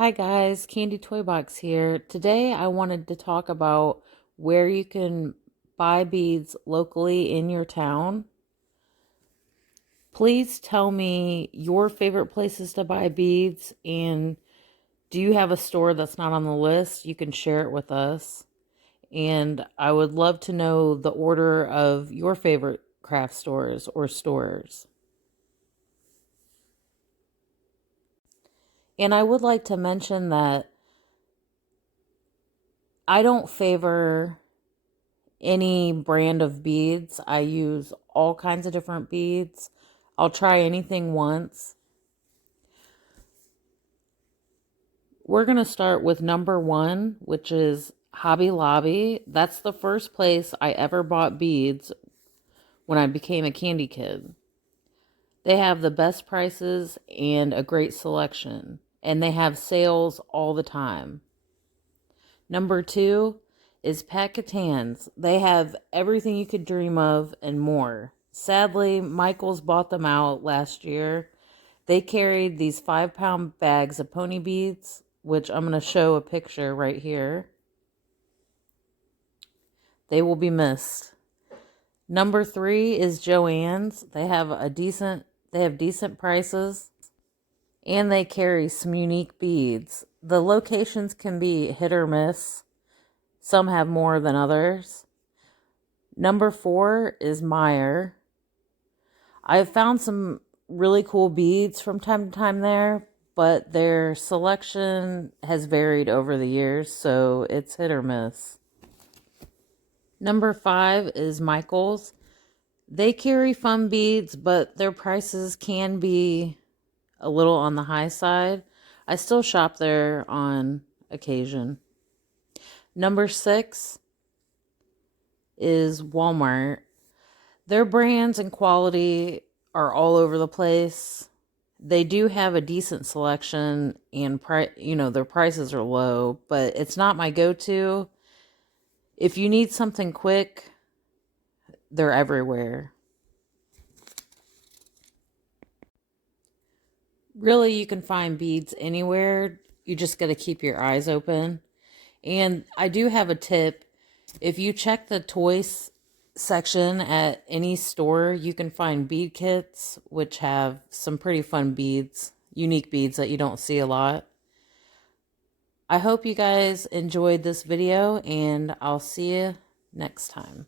Hi guys, Kandi Toy Box here. Today I wanted to talk about where you can buy beads locally in your town. Please tell me your favorite places to buy beads, and do you have a store that's not on the list? You can share it with us. And I would love to know the order of your favorite craft stores or stores. And I would like to mention that I don't favor any brand of beads. I use all kinds of different beads. I'll try anything once. We're going to start with number one, which is Hobby Lobby. That's the first place I ever bought beads when I became a Kandi kid. They have the best prices and a great selection, and they have sales all the time. Number two is Pat Catan's. They have everything you could dream of and more. Sadly, Michael's bought them out last year. They carried these 5-pound bags of pony beads, which I'm going to show a picture right here. They will be missed. Number three is Joann's. They have decent prices, and they carry some unique beads. The locations can be hit or miss. Some have more than others. Number four is Meijer. I've found some really cool beads from time to time there, but their selection has varied over the years, so it's hit or miss. Number five is Michael's. They carry fun beads, but their prices can be a little on the high side. I still shop there on occasion. Number six is Walmart. Their brands and quality are all over the place. They do have a decent selection, and their prices are low, but it's not my go-to. If you need something quick, they're everywhere. Really, you can find beads anywhere. You just got to keep your eyes open. And I do have a tip. If you check the toys section at any store, you can find bead kits, which have some pretty fun beads, unique beads that you don't see a lot. I hope you guys enjoyed this video, and I'll see you next time.